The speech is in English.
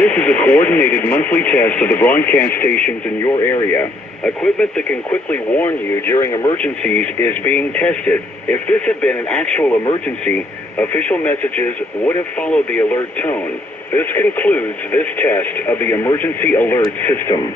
This is a coordinated monthly test of the broadcast stations in your area. Equipment that can quickly warn you during emergencies is being tested. If this had been an actual emergency, official messages would have followed the alert tone. This concludes this test of the emergency alert system.